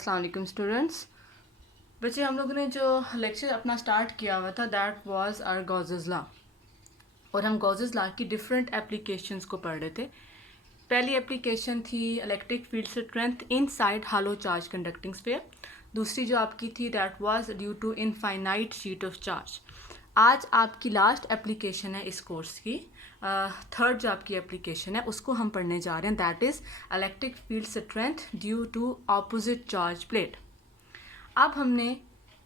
अस्सलाम वालेकुम स्टूडेंट्स। बच्चे, हम लोगों ने जो लेक्चर अपना स्टार्ट किया हुआ था that was our Gauss's law, और हम गॉसेस लॉ की डिफरेंट एप्लीकेशंस को पढ़ रहे थे। पहली एप्लीकेशन थी electric field strength inside hollow charge conducting sphere. दूसरी जो आपकी थी that was due to infinite sheet of charge. आज आपकी लास्ट एप्लीकेशन है इस कोर्स की, थर्ड जो आपकी एप्लीकेशन है उसको हम पढ़ने जा रहे हैं, that is electric field strength due to opposite charge plate. अब हमने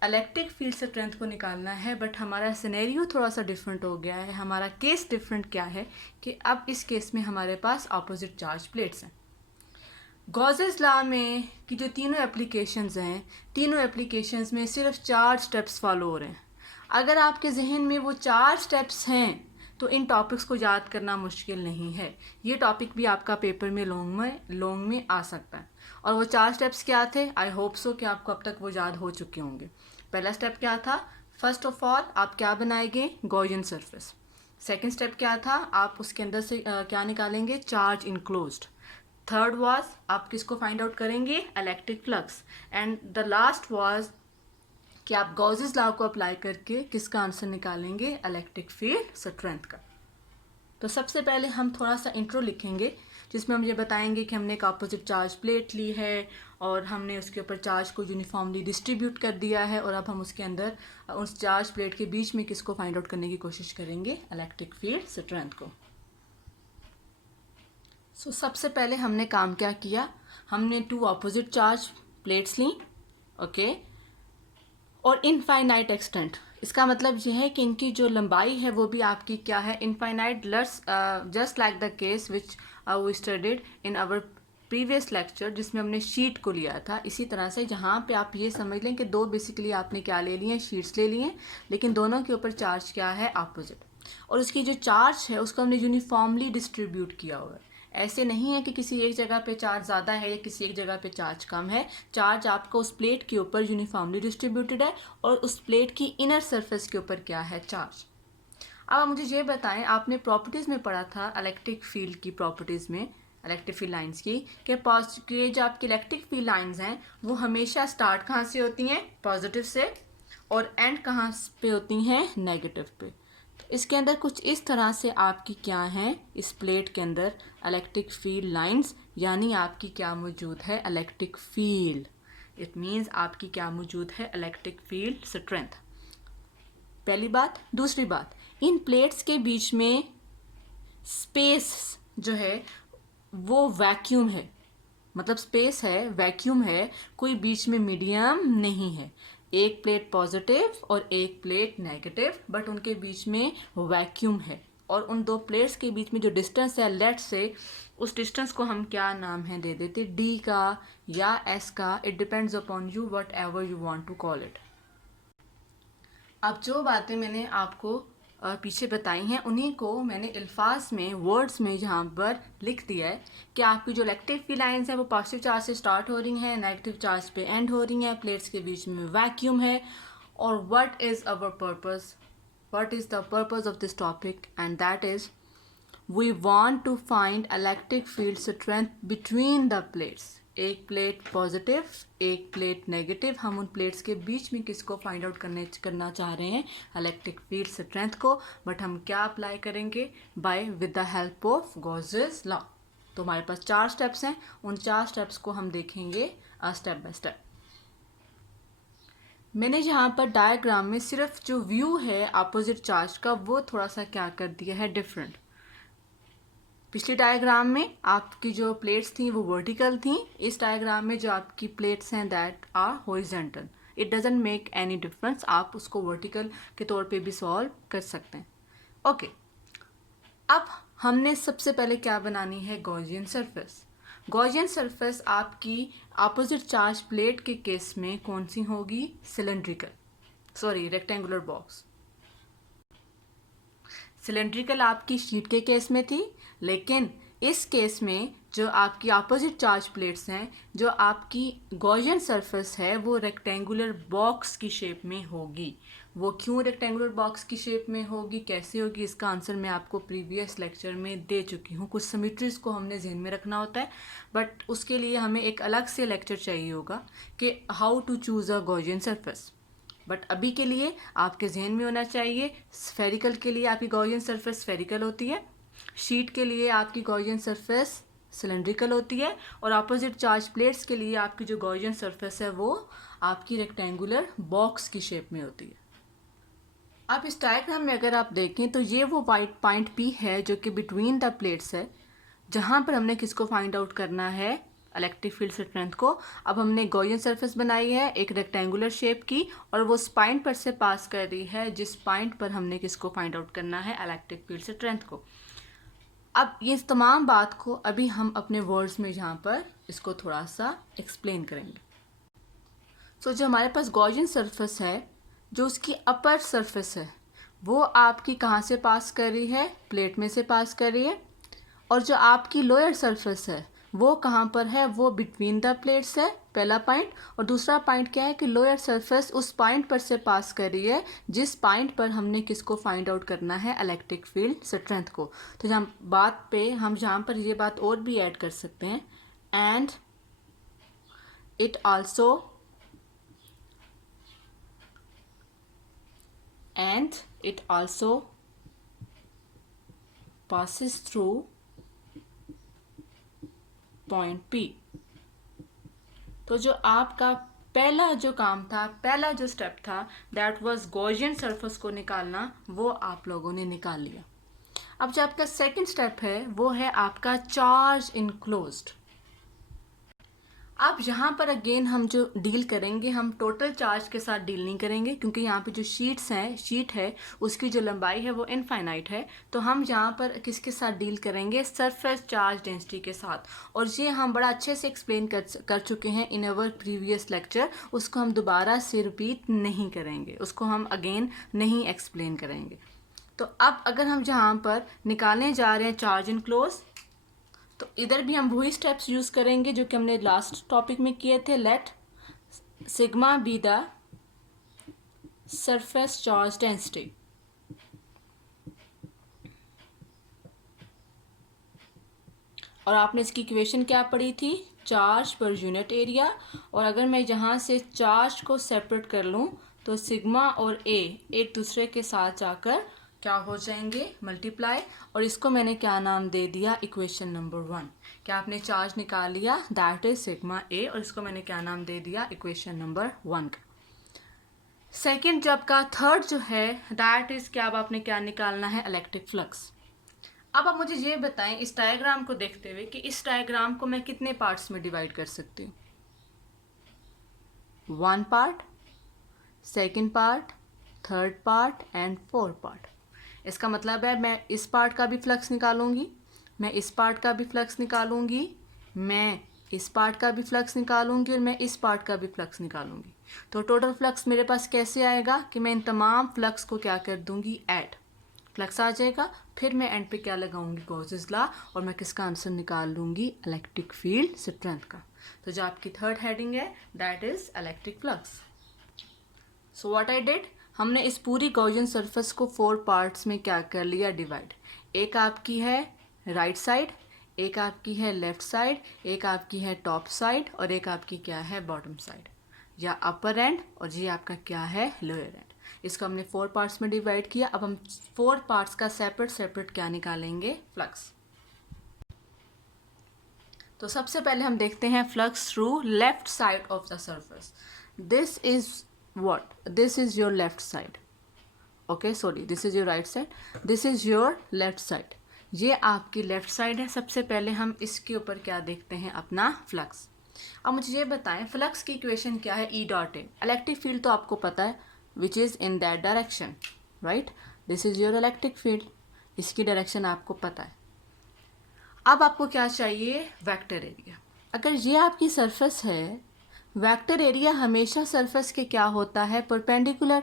इलेक्ट्रिक फील्ड स्ट्रेंथ को निकालना है, बट हमारा सिनेरियो थोड़ा सा डिफरेंट हो गया है। हमारा केस डिफरेंट क्या है कि अब इस केस में हमारे पास ऑपोजिट चार्ज प्लेट्स हैं। गॉसेस लॉ में की जो तीनों एप्लीकेशंस हैं, तीनों एप्लीकेशंस में सिर्फ 4 स्टेप्स फॉलो हो रहे हैं। अगर आपके जहन में वो 4 स्टेप्स हैं तो इन टॉपिक्स को याद करना मुश्किल नहीं है। ये टॉपिक भी आपका पेपर में लॉन्ग में आ सकता है। और वो 4 स्टेप्स क्या थे? आई होप सो कि आपको अब तक वो याद हो चुके होंगे। पहला स्टेप क्या था? फर्स्ट ऑफ ऑल आप क्या बनाएंगे? Gaussian surface. सेकेंड स्टेप क्या था? आप उसके अंदर से क्या निकालेंगे? Charge enclosed. थर्ड वाज आप किसको फाइंड आउट करेंगे? Electric flux. And the last was कि आप गॉसेस लॉ को अप्लाई करके किसका आंसर निकालेंगे? इलेक्ट्रिक फील्ड स्ट्रेंथ का। तो सबसे पहले हम थोड़ा सा इंट्रो लिखेंगे जिसमें हम ये बताएंगे कि हमने एक अपोजिट चार्ज प्लेट ली है और हमने उसके ऊपर चार्ज को यूनिफॉर्मली डिस्ट्रीब्यूट कर दिया है, और अब हम उसके अंदर उस चार्ज प्लेट के बीच में किसको फाइंड आउट करने की कोशिश करेंगे? इलेक्ट्रिक फील्ड स्ट्रेंथ को। सो सबसे पहले हमने काम क्या किया? हमने 2 अपोजिट चार्ज प्लेट्स ली, ओके, और इनफाइनाइट एक्सटेंट। इसका मतलब यह है कि इनकी जो लंबाई है वो भी आपकी क्या है? Infinite. Just like the case which we studied in our previous lecture, जिसमें हमने शीट को लिया था। इसी तरह से जहाँ पे आप ये समझ लें कि दो बेसिकली आपने क्या ले लिए? शीट्स ले लिए, लेकिन दोनों के ऊपर चार्ज क्या है? अपोजिट। और उसकी जो चार्ज है उसको हमने यूनिफॉर्मली डिस्ट्रीब्यूट किया हुआ है। ऐसे नहीं है कि किसी एक जगह पे चार्ज ज़्यादा है या किसी एक जगह पे चार्ज कम है। चार्ज आपका उस प्लेट के ऊपर यूनिफॉर्मली डिस्ट्रीब्यूटेड है, और उस प्लेट की इनर सरफेस के ऊपर क्या है? चार्ज। अब आप मुझे ये बताएं, आपने प्रॉपर्टीज़ में पढ़ा था इलेक्ट्रिक फील्ड की प्रॉपर्टीज़ में, इलेक्ट्रिक फील्ड लाइंस की, कि जो आपकी इलेक्ट्रिक फील्ड लाइंस हैं वो हमेशा स्टार्ट कहाँ से होती हैं? पॉजिटिव से, और एंड कहाँ पे होती हैं? नेगेटिव पे। तो इसके अंदर कुछ इस तरह से आपकी क्या है? इस प्लेट के अंदर इलेक्ट्रिक फील्ड लाइंस, यानी आपकी क्या मौजूद है? Electric field. इट मीन्स आपकी क्या मौजूद है? Electric field strength. पहली बात। दूसरी बात, इन प्लेट्स के बीच में स्पेस जो है वो वैक्यूम है। मतलब स्पेस है, वैक्यूम है, कोई बीच में मीडियम नहीं है। एक प्लेट पॉजिटिव और एक प्लेट नेगेटिव, बट उनके बीच में वैक्यूम है। और उन दो प्लेट्स के बीच में जो डिस्टेंस है, लेट से उस डिस्टेंस को हम क्या नाम है दे देते? डी का या एस का। It depends upon you, whatever you want to call it. अब जो बातें मैंने आपको पीछे बताई हैं उन्हीं को मैंने अल्फाज में, वर्ड्स में यहाँ पर लिख दिया है कि आपकी जो इलेक्ट्रिक फील्ड लाइंस हैं वो पॉजिटिव चार्ज से स्टार्ट हो रही हैं, नेगेटिव चार्ज पे एंड हो रही हैं, प्लेट्स के बीच में वैक्यूम है। और what is our purpose, what is the purpose of this topic? And that is we want to find electric field strength between the plates. एक प्लेट पॉजिटिव, एक प्लेट नेगेटिव, हम उन प्लेट्स के बीच में किसको फाइंड आउट करना चाह रहे हैं? इलेक्ट्रिक फील्ड स्ट्रेंथ को। बट हम क्या अप्लाई करेंगे? By with the help of Gauss's law. तो हमारे पास 4 स्टेप्स हैं, उन 4 स्टेप्स को हम देखेंगे स्टेप बाय स्टेप। मैंने यहाँ पर डायग्राम में सिर्फ जो व्यू है अपोजिट चार्ज का वो थोड़ा सा क्या कर दिया है? डिफरेंट। पिछली डायग्राम में आपकी जो प्लेट्स थी वो वर्टिकल थी, इस डायग्राम में जो आपकी प्लेट्स हैं that are horizontal. It doesn't make any difference, आप उसको वर्टिकल के तौर पे भी सॉल्व कर सकते हैं। ओके, अब हमने सबसे पहले क्या बनानी है? Gaussian surface. गॉसियन सरफेस आपकी अपोजिट चार्ज प्लेट के केस में कौन सी होगी? Rectangular box. सिलेंड्रिकल आपकी शीट के केस में थी, लेकिन इस केस में जो आपकी अपोजिट चार्ज प्लेट्स हैं, जो आपकी गॉसियन सरफेस है वो रेक्टेंगुलर बॉक्स की शेप में होगी। वो क्यों रेक्टेंगुलर बॉक्स की शेप में होगी, कैसे होगी, इसका आंसर मैं आपको प्रीवियस लेक्चर में दे चुकी हूँ। कुछ सिमेट्रीज को हमने ध्यान में रखना होता है, बट उसके लिए हमें एक अलग से लेक्चर चाहिए होगा कि how to choose a Gaussian surface. But अभी के लिए आपके जहन में होना चाहिए, स्फेरिकल के लिए आपकी गॉसियन सरफेस स्फेरिकल होती है, शीट के लिए आपकी गॉसियन सरफेस सिलेंड्रिकल होती है, और अपोजिट चार्ज प्लेट्स के लिए आपकी जो गॉसियन सरफेस है वो आपकी रेक्टेंगुलर बॉक्स की शेप में होती है। अब इस डायग्राम में अगर आप देखें तो ये वो वाइट पॉइंट P है जो कि बिटवीन द प्लेट्स है, जहाँ पर हमने किसको फाइंड आउट करना है, इलेक्ट्रिक फील्ड स्ट्रेंथ को। अब हमने गॉसियन सरफेस बनाई है एक रेक्टेंगुलर शेप की, और वो उस पॉइंट पर से पास कर रही है जिस पॉइंट पर हमने किसको फाइंड आउट करना है, इलेक्ट्रिक फील्ड स्ट्रेंथ को। अब ये तमाम बात को अभी हम अपने वर्ड्स में यहाँ पर इसको थोड़ा सा एक्सप्लेन करेंगे। सो जो हमारे पास गॉसियन सरफेस है, जो उसकी अपर सरफेस है वो आपकी कहाँ से पास कर रही है, प्लेट में से पास कर रही है, और जो आपकी लोअर सरफेस है वो कहाँ पर है, वो बिटवीन द प्लेट्स है, पहला पॉइंट। और दूसरा पॉइंट क्या है कि लोअर सरफेस उस पॉइंट पर से पास कर रही है जिस पॉइंट पर हमने किसको फाइंड आउट करना है, इलेक्ट्रिक फील्ड स्ट्रेंथ को। तो हम बात पे हम यहाँ पर ये बात और भी ऐड कर सकते हैं, and it also passes through point P। तो जो आपका पहला जो काम था, पहला जो स्टेप था, दैट वाज गॉसियन सरफेस को निकालना, वो आप लोगों ने निकाल लिया। अब जो आपका सेकंड स्टेप है वो है आपका चार्ज इनक्लोज्ड। अब यहाँ पर अगेन हम जो डील करेंगे, हम टोटल चार्ज के साथ डील नहीं करेंगे, क्योंकि यहाँ पे जो शीट है उसकी जो लंबाई है वो इनफाइनाइट है। तो हम यहाँ पर किसके साथ डील करेंगे, सरफेस चार्ज डेंसिटी के साथ। और ये हम बड़ा अच्छे से एक्सप्लेन कर चुके हैं इन अवर प्रीवियस लेक्चर, उसको हम दोबारा से रिपीट नहीं करेंगे, उसको हम अगेन नहीं एक्सप्लेन करेंगे। तो अब अगर हम जहाँ पर निकालने जा रहे हैं चार्ज इनक्लोज, तो इधर भी हम वही स्टेप्स यूज़ करेंगे जो कि हमने लास्ट टॉपिक में किए थे। Let sigma be the surface charge density. और आपने इसकी इक्वेशन क्या पढ़ी थी, चार्ज पर यूनिट एरिया। और अगर मैं यहाँ से चार्ज को सेपरेट कर लूँ तो सिग्मा और ए एक दूसरे के साथ जाकर क्या हो जाएंगे, मल्टीप्लाई। और इसको मैंने क्या नाम दे दिया, इक्वेशन नंबर 1। क्या आपने चार्ज निकाल लिया, दैट इज सिग्मा ए, और इसको मैंने क्या नाम दे दिया, इक्वेशन नंबर 1 का। सेकेंड जब का थर्ड जो है दैट इज क्या, अब आपने क्या निकालना है, इलेक्ट्रिक फ्लक्स। अब आप मुझे ये बताएं इस डायग्राम को देखते हुए कि इस डायग्राम को मैं कितने पार्ट्स में डिवाइड कर सकती हूँ। 1 part, second part, third part and 4 part. इसका मतलब है मैं इस पार्ट का भी फ्लक्स निकालूंगी, मैं इस पार्ट का भी फ्लक्स निकालूंगी, मैं इस पार्ट का भी फ्लक्स निकालूंगी, और मैं इस पार्ट का भी फ्लक्स निकालूंगी। तो टोटल फ्लक्स मेरे पास कैसे आएगा कि मैं इन तमाम फ्लक्स को क्या कर दूंगी, ऐड, फ्लक्स आ जाएगा। फिर मैं एंड पे क्या लगाऊंगी, गॉसेस लॉ, और मैं किसका आंसर निकाल लूँगी, इलेक्ट्रिक फील्ड स्ट्रेंथ का। तो जो आपकी थर्ड हेडिंग है that is electric flux. So what I did, हमने इस पूरी गॉसियन सरफेस को 4 पार्ट्स में क्या कर लिया, डिवाइड। एक आपकी है राइट साइड, एक आपकी है लेफ्ट साइड, एक आपकी है टॉप साइड, और एक आपकी क्या है, बॉटम साइड, या अपर एंड, और ये आपका क्या है, लोअर एंड। इसको हमने 4 पार्ट्स में डिवाइड किया। अब हम 4 पार्ट्स का सेपरेट क्या निकालेंगे, फ्लक्स। तो सबसे पहले हम देखते हैं flux through left side of the surface. This is what, this is your left side, okay, sorry, this is your right side, this is your left side, ये आपकी लेफ्ट साइड है। सबसे पहले हम इसके ऊपर क्या देखते हैं, अपना फ्लक्स। अब मुझे ये बताएं फ्लक्स की इक्वेशन क्या है, E dot A. Electric field तो आपको पता है, which is in that direction, right, this is your electric field, इसकी डायरेक्शन आपको पता है। अब आपको क्या चाहिए, वेक्टर एरिया। अगर ये आपकी सरफेस है, वेक्टर एरिया हमेशा सरफेस के क्या होता है, परपेंडिकुलर,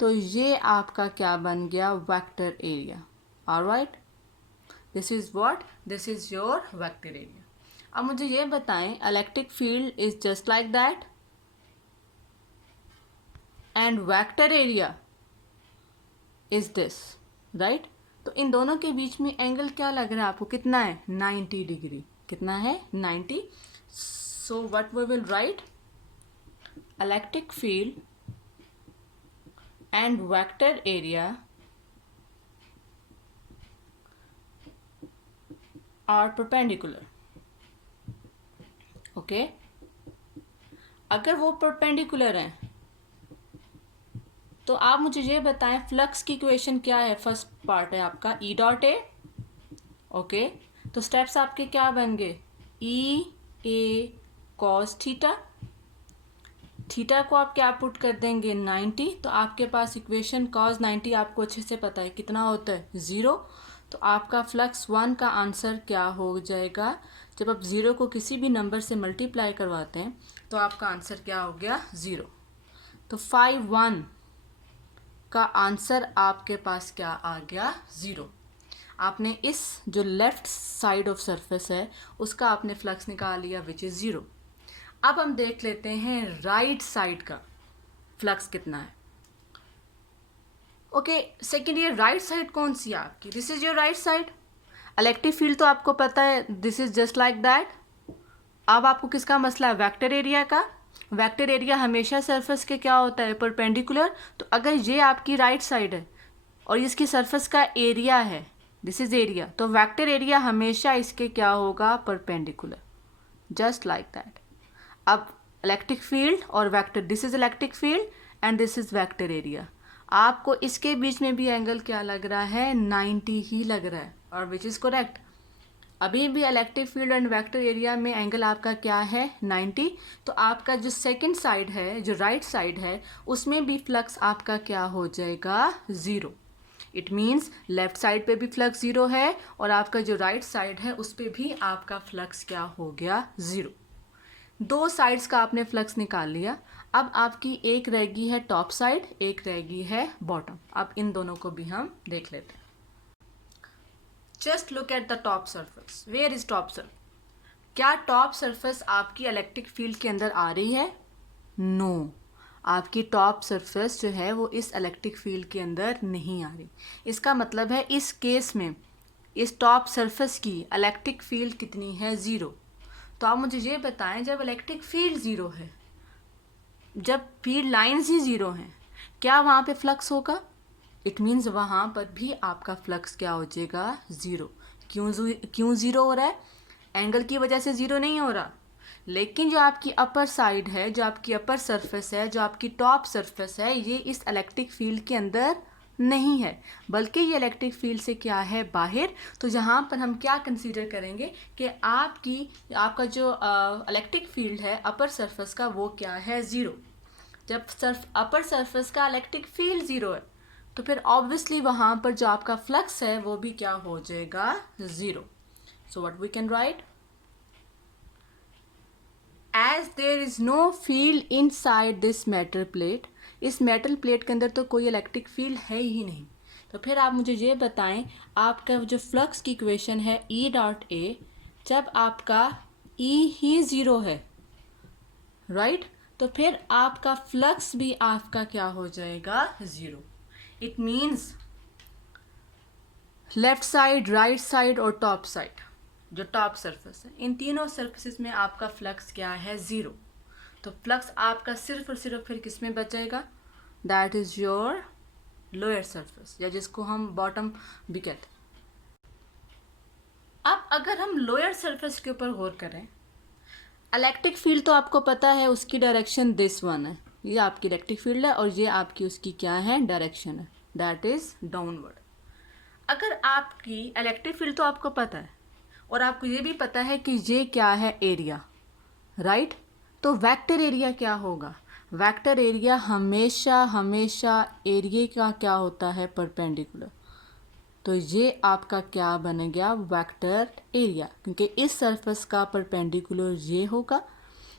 तो ये आपका क्या बन गया, vector area. Alright, this is what, this is your vector area. अब मुझे ये बताएं, electric field is just like that and vector area is this, right. तो इन दोनों के बीच में एंगल क्या लग रहा है आपको, कितना है, 90 डिग्री। कितना है, 90। So what we will write, electric field and vector area are perpendicular. Okay, अगर वो परपेंडिकुलर हैं तो आप मुझे ये बताएं फ्लक्स की इक्वेशन क्या है। फर्स्ट पार्ट है आपका ई डॉट ए। ओके, तो स्टेप्स आपके क्या बन गए, ई ए कॉस थीटा, थीटा को आप क्या पुट कर देंगे 90, तो आपके पास इक्वेशन कॉस 90 आपको अच्छे से पता है कितना होता है, 0। तो आपका फ्लक्स 1 का आंसर क्या हो जाएगा, जब आप 0 को किसी भी नंबर से मल्टीप्लाई करवाते हैं तो आपका आंसर क्या हो गया, 0। तो 5-1 का आंसर आपके पास क्या आ गया, 0। आपने इस जो लेफ्ट साइड ऑफ सरफेस है उसका आपने फ्लक्स निकाल लिया विच इज़ 0। अब हम देख लेते हैं राइट साइड का फ्लक्स कितना है। ओके, सेकेंड, ये राइट साइड कौन सी है आपकी, this is your right side. Electric field तो आपको पता है, this is just like that. अब आपको किसका मसला है, वेक्टर एरिया का। वेक्टर एरिया हमेशा सरफेस के क्या होता है, परपेंडिकुलर। तो अगर ये आपकी राइट साइड है और इसकी सरफेस का एरिया है, दिस इज एरिया, तो वेक्टर एरिया हमेशा इसके क्या होगा, परपेंडिकुलर, जस्ट लाइक दैट। अब इलेक्ट्रिक फील्ड और vector, this is electric field and this is vector area. आपको इसके बीच में भी एंगल क्या लग रहा है, 90 ही लग रहा है, और विच इज़ करेक्ट। अभी भी electric field and vector area में एंगल आपका क्या है, 90। तो आपका जो सेकंड साइड है, जो राइट साइड है, उसमें भी फ्लक्स आपका क्या हो जाएगा, 0। इट मीन्स लेफ्ट साइड पे भी फ्लक्स 0 है और आपका जो राइट साइड है उस पर भी आपका फ्लक्स क्या हो गया, 0। दो साइड्स का आपने फ्लक्स निकाल लिया। अब आपकी एक रहेगी है टॉप साइड, एक रहेगी है बॉटम। अब इन दोनों को भी हम देख लेते हैं। Just look at the top surface, where is top surface. क्या टॉप सरफेस आपकी इलेक्ट्रिक फील्ड के अंदर आ रही है, नो आपकी टॉप सरफेस जो है वो इस इलेक्ट्रिक फील्ड के अंदर नहीं आ रही। इसका मतलब है इस केस में इस टॉप सरफेस की इलेक्ट्रिक फील्ड कितनी है, 0। तो आप मुझे ये बताएं, जब इलेक्ट्रिक फील्ड 0 है, जब फील्ड लाइंस ही 0 हैं, क्या वहाँ पे फ्लक्स होगा, इट मीन्स वहाँ पर भी आपका फ्लक्स क्या हो जाएगा, 0। क्यों 0 हो रहा है, एंगल की वजह से 0 नहीं हो रहा, लेकिन जो आपकी अपर साइड है, जो आपकी अपर सरफेस है, जो आपकी टॉप सरफेस है, ये इस इलेक्ट्रिक फील्ड के अंदर नहीं है, बल्कि ये इलेक्ट्रिक फील्ड से क्या है, बाहर। तो जहाँ पर हम क्या कंसीडर करेंगे कि आपका जो इलेक्ट्रिक फील्ड है अपर सरफेस का, वो क्या है, 0। जब अपर सरफेस का इलेक्ट्रिक फील्ड 0 है तो फिर ऑब्वियसली वहाँ पर जो आपका फ्लक्स है वो भी क्या हो जाएगा, 0। So what we can write, as there is no field inside this metal plate, इस मेटल प्लेट के अंदर तो कोई इलेक्ट्रिक फील्ड है ही नहीं। तो फिर आप मुझे ये बताएं, आपका जो फ्लक्स की इक्वेशन है ई डॉट ए, जब आपका ई ही 0 है, राइट, तो फिर आपका फ्लक्स भी आपका क्या हो जाएगा, 0। It means left side, right side और टॉप साइड, जो टॉप सरफेस है, इन तीनों सरफेसेस में आपका फ्लक्स क्या है, 0। तो फ्लक्स आपका सिर्फ और सिर्फ फिर किस में बचेगा, that is your lower surface, या जिसको हम बॉटम भी कहते हैं। अब अगर हम लोअर सरफेस के ऊपर गौर करें, इलेक्ट्रिक फील्ड तो आपको पता है उसकी डायरेक्शन दिस वन है, ये आपकी इलेक्ट्रिक फील्ड है और ये आपकी उसकी क्या है, डायरेक्शन है, दैट इज डाउनवर्ड। अगर आपकी इलेक्ट्रिक फील्ड तो आपको पता है और आपको ये भी पता है कि ये क्या है, एरिया, राइट। तो वेक्टर एरिया क्या होगा, वेक्टर एरिया हमेशा एरिया का क्या होता है, परपेंडिकुलर। तो ये आपका क्या बन गया, वेक्टर एरिया, क्योंकि इस सरफेस का परपेंडिकुलर ये होगा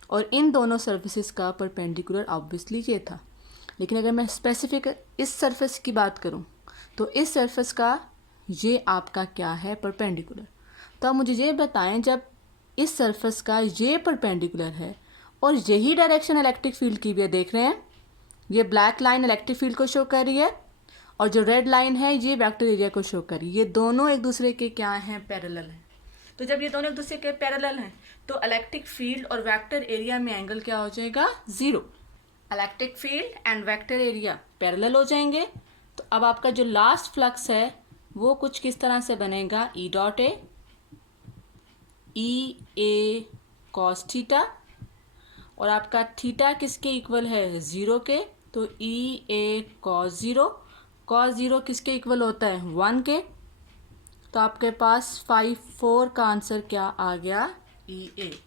और इन दोनों सरफेसेस का परपेंडिकुलर ऑब्वियसली ये था। लेकिन अगर मैं स्पेसिफिक इस सरफेस की बात करूं तो इस सरफेस का ये आपका क्या है, परपेंडिकुलर। तो अब मुझे ये बताएं, जब इस सरफेस का ये परपेंडिकुलर है और यही डायरेक्शन इलेक्ट्रिक फील्ड की भी है, देख रहे हैं ये ब्लैक लाइन इलेक्ट्रिक फील्ड को शो कर रही है और जो रेड लाइन है ये वेक्टर एरिया को शो कर रही है, ये दोनों एक दूसरे के क्या हैं, पैरेलल हैं। तो जब ये दोनों एक दूसरे के पैरेलल हैं तो इलेक्ट्रिक फील्ड और वेक्टर एरिया में एंगल क्या हो जाएगा, zero. Electric field and vector area parallel हो जाएंगे। तो अब आपका जो लास्ट फ्लक्स है वो कुछ किस तरह से बनेगा, E dot A cos theta, और आपका थीटा किसके इक्वल है, ज़ीरो के, तो ई ए कॉस ज़ीरो किसके इक्वल होता है, 1 के। तो आपके पास 5/4 का आंसर क्या आ गया, ई ए।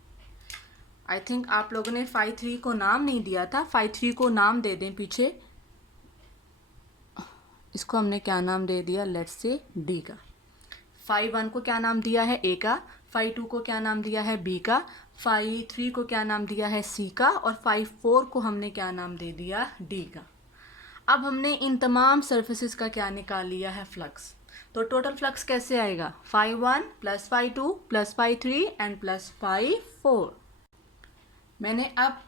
आई थिंक आप लोगों ने 5/3 को नाम नहीं दिया था, 5/3 को नाम दे दें पीछे। इसको हमने क्या नाम दे दिया, लेट्स से डी का। 5/1 को क्या नाम दिया है, ए का। 5/2 को क्या नाम दिया है, बी का। 5/3 को क्या नाम दिया है, सी का। और 5/4 को हमने क्या नाम दे दिया, डी का। अब हमने इन तमाम सर्फेसिस का क्या निकाल लिया है, फ्लक्स। तो टोटल फ्लक्स कैसे आएगा, 5/1 + 5/2 + 5/3 एंड + 5/4। मैंने अब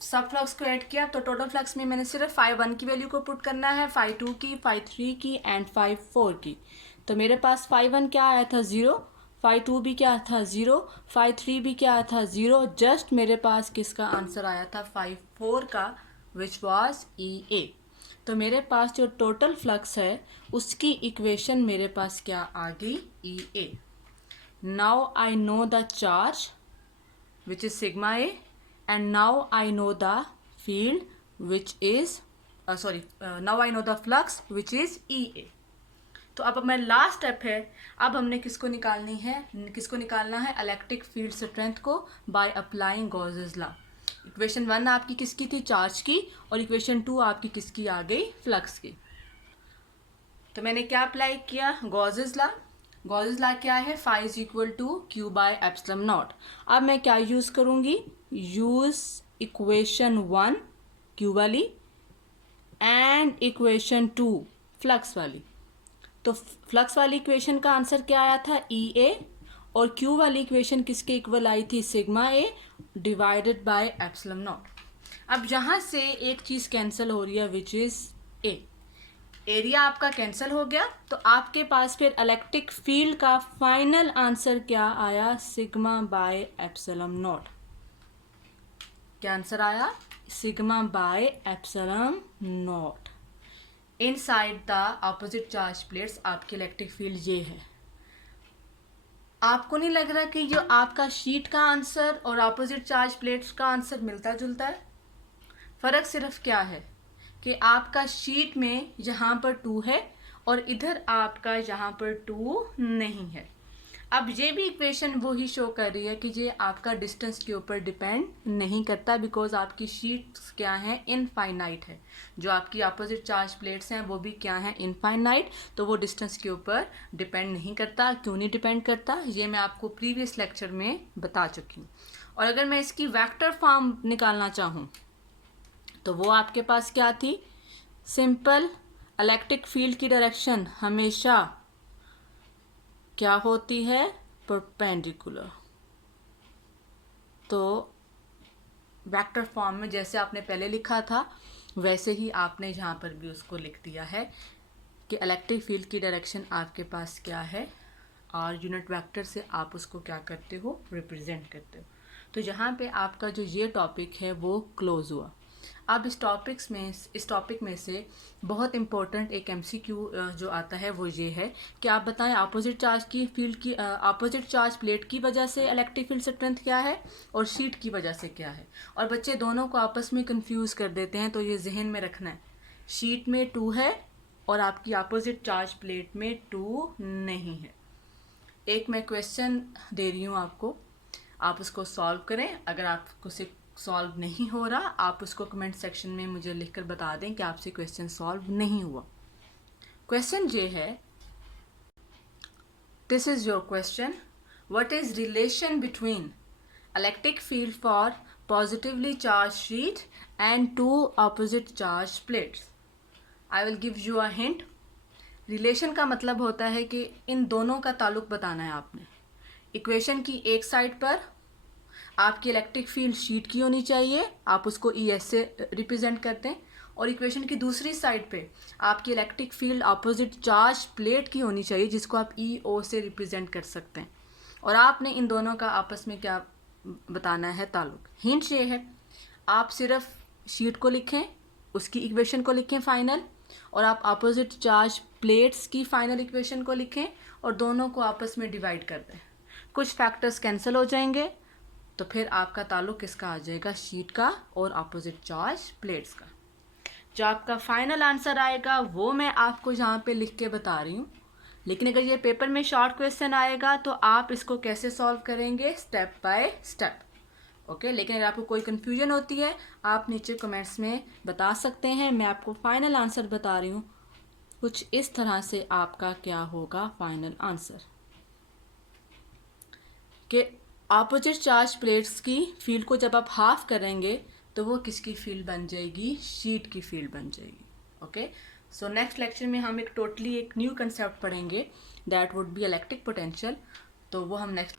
सब फ्लक्स को ऐड किया तो टोटल फ्लक्स में मैंने सिर्फ 5/1 की वैल्यू को पुट करना है, 5/2 की, 5/3 की एंड 5/4 की। तो मेरे पास 5/1 क्या आया था, 0। 5/2 भी क्या था, 0। 5/3 भी क्या था, 0। जस्ट मेरे पास किसका आंसर आया था, 5/4 का, विच वॉज ई ए। तो मेरे पास जो टोटल फ्लक्स है उसकी इक्वेशन मेरे पास क्या आ गई, E A. Now I know the charge which is sigma A, and now I know the field which is now I know the flux which is EA। तो अब मैं लास्ट स्टेप है, अब हमने किसको निकालना है, इलेक्ट्रिक फील्ड स्ट्रेंथ को by applying Gauss's law. Equation 1 आपकी किसकी थी, चार्ज की, और इक्वेशन 2 आपकी किसकी आ गई, फ्लक्स की। तो मैंने क्या अप्लाई किया, गॉसेस लॉ। गॉसेस लॉ क्या है, phi = Q/ε0। अब मैं क्या यूज़ करूँगी, यूज़ इक्वेशन 1 Q वाली एंड इक्वेशन 2 फ्लक्स वाली। तो फ्लक्स वाली इक्वेशन का आंसर क्या आया था, ई ए, और Q वाली इक्वेशन किसके इक्वल आई थी, सिग्मा ए डिवाइडेड बाय ε0। अब यहाँ से एक चीज़ कैंसिल हो रही है, विच इज़ ए। एरिया आपका कैंसिल हो गया, तो आपके पास फिर इलेक्ट्रिक फील्ड का फाइनल आंसर क्या आया, σ/ε0। क्या आंसर आया, σ/ε0। Inside the opposite charge plates आपकी इलेक्ट्रिक फील्ड ये है। आपको नहीं लग रहा कि जो आपका शीट का आंसर और ऑपोजिट चार्ज प्लेट्स का आंसर मिलता जुलता है? फ़र्क सिर्फ क्या है कि आपका शीट में यहाँ पर 2 है और इधर आपका यहाँ पर 2 नहीं है। अब ये भी इक्वेशन वो ही शो कर रही है कि ये आपका डिस्टेंस के ऊपर डिपेंड नहीं करता, बिकॉज आपकी शीट्स क्या हैं, इनफाइनाइट है। जो आपकी अपोजिट चार्ज प्लेट्स हैं वो भी क्या हैं, इनफाइनाइट। तो वो डिस्टेंस के ऊपर डिपेंड नहीं करता। क्यों नहीं डिपेंड करता, ये मैं आपको प्रीवियस लेक्चर में बता चुकी हूँ। और अगर मैं इसकी वेक्टर फॉर्म निकालना चाहूँ तो वो आपके पास क्या थी, सिंपल। इलेक्ट्रिक फील्ड की डायरेक्शन हमेशा क्या होती है, परपेंडिकुलर। तो वेक्टर फॉर्म में जैसे आपने पहले लिखा था वैसे ही आपने यहाँ पर भी उसको लिख दिया है कि इलेक्ट्रिक फील्ड की डायरेक्शन आपके पास क्या है और यूनिट वेक्टर से आप उसको क्या करते हो, रिप्रेजेंट करते हो। तो यहाँ पे आपका जो ये टॉपिक है वो क्लोज हुआ। अब इस टॉपिक में से बहुत इम्पोर्टेंट एक एमसीक्यू जो आता है वो ये है कि आप बताएं अपोजिट चार्ज प्लेट की वजह से इलेक्ट्रिक फील्ड स्ट्रेंथ क्या है और शीट की वजह से क्या है। और बच्चे दोनों को आपस में कंफ्यूज कर देते हैं, तो ये जहन में रखना है, शीट में 2 है और आपकी अपोजिट चार्ज प्लेट में 2 नहीं है। एक मैं क्वेश्चन दे रही हूँ आपको, आप उसको सॉल्व करें। अगर आपको से सॉल्व नहीं हो रहा आप उसको कमेंट सेक्शन में मुझे लिखकर बता दें कि आपसे क्वेश्चन सॉल्व नहीं हुआ। क्वेश्चन ये है, this is your question, what is relation between electric field for positively charge sheet and 2 opposite charge plates. I will give you a hint. Relation का मतलब होता है कि इन दोनों का ताल्लुक बताना है आपने। इक्वेशन की एक साइड पर आपकी इलेक्ट्रिक फील्ड शीट की होनी चाहिए, आप उसको ES से रिप्रेजेंट करते हैं, और इक्वेशन की दूसरी साइड पे आपकी electric field opposite charge plate की होनी चाहिए, जिसको आप EO से रिप्रेजेंट कर सकते हैं। और आपने इन दोनों का आपस में क्या बताना है ताल्लुक। हिंट ये है, आप सिर्फ शीट को लिखें, उसकी इक्वेशन को लिखें फाइनल, और आप अपोजिट चार्ज प्लेट्स की फाइनल इक्वेशन को लिखें और दोनों को आपस में डिवाइड कर दें। कुछ फैक्टर्स कैंसिल हो जाएंगे, तो फिर आपका ताल्लुक किसका आ जाएगा, शीट का और अपोजिट चार्ज प्लेट्स का। जो आपका फाइनल आंसर आएगा वो मैं आपको यहाँ पे लिख के बता रही हूँ, लेकिन अगर ये पेपर में शॉर्ट क्वेश्चन आएगा तो आप इसको कैसे सॉल्व करेंगे, स्टेप बाय स्टेप। ओके, लेकिन अगर आपको कोई कन्फ्यूजन होती है आप नीचे कमेंट्स में बता सकते हैं। मैं आपको फाइनल आंसर बता रही हूँ, कुछ इस तरह से आपका क्या होगा फाइनल आंसर, कि अपोजिट चार्ज प्लेट्स की फील्ड को जब आप हाफ करेंगे तो वो किसकी फील्ड बन जाएगी, शीट की फील्ड बन जाएगी। ओके, सो नेक्स्ट लेक्चर में हम एक न्यू कंसेप्ट पढ़ेंगे, that would be electric potential. तो वो हम नेक्स्ट